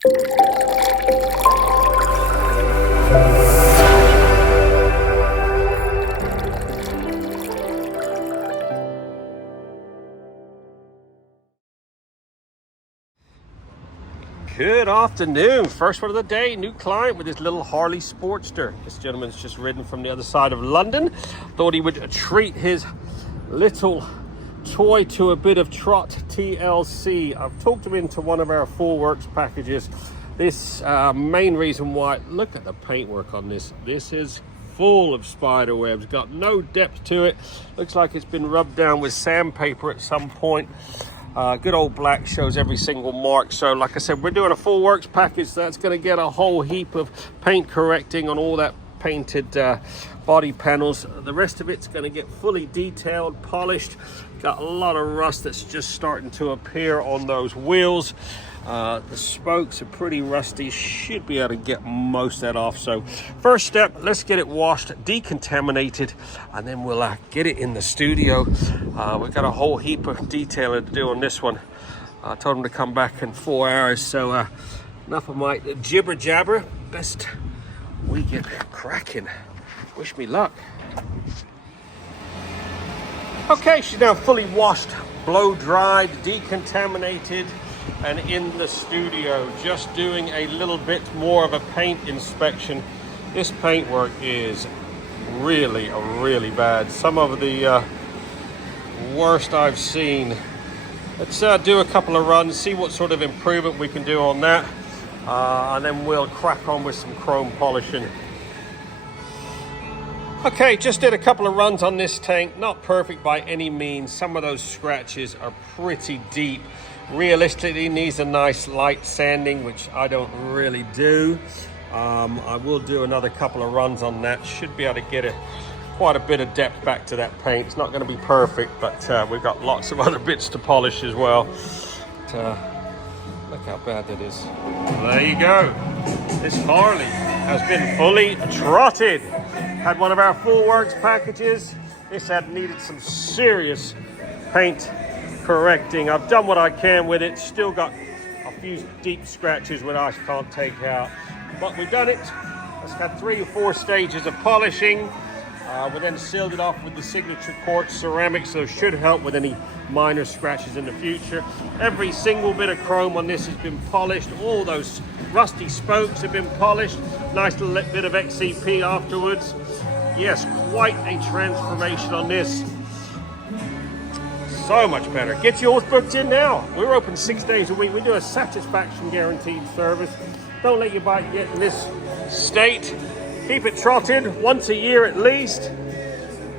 Good afternoon. First one of the day. New client with his little Harley Sportser. This gentleman's just ridden from the other side of London. Thought he would treat his little toy to a bit of Trott TLC. I've talked him into one of our full works packages. This main reason why, look at the paintwork on this. This is full of spider webs, got no depth to it. Looks like it's been rubbed down with sandpaper at some point. Good old black shows every single mark. So like I said, we're doing a full works package. So that's going to get a whole heap of paint correcting on all that painted body panels. The rest of it's going to get fully detailed, polished. Got a lot of rust that's just starting to appear on those wheels. The spokes are pretty rusty. Should be able to get most of that off. So first step, let's get it washed, decontaminated, and then we'll get it in the studio. We've got a whole heap of detailing to do on this one. I told him to come back in 4 hours. So enough of my jibber jabber. Best we get cracking. Wish me luck. Okay, she's now fully washed, blow dried, decontaminated, and in the studio, just doing a little bit more of a paint inspection. This paintwork is really bad. Some of the worst I've seen. Let's do a couple of runs, see what sort of improvement we can do on that, and then we'll crack on with some chrome polishing. Okay, just did a couple of runs on this tank. Not perfect by any means. Some of those scratches are pretty deep. Realistically, needs a nice light sanding, which I don't really do. I will do another couple of runs on that. Should be able to get quite a bit of depth back to that paint. It's not going to be perfect, but we've got lots of other bits to polish as well. Look how bad that is. There you go. This Harley has been fully trotted. Had one of our full works packages. This had needed some serious paint correcting. I've done what I can with it. Still got a few deep scratches which I can't take out. But we've done it. It's had 3 or 4 stages of polishing. We then sealed it off with the signature quartz ceramic, so it should help with any minor scratches in the future. Every single bit of chrome on this has been polished. All those rusty spokes have been polished. Nice little bit of XCP afterwards. Yes, quite a transformation on this. So much better. Get yours booked in now. We're open 6 days a week. We do a satisfaction guaranteed service. Don't let your bike get in this state. Keep it trotted once a year at least.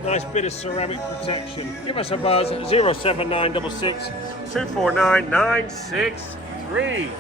Nice bit of ceramic protection. Give us a buzz at 07966 249 963.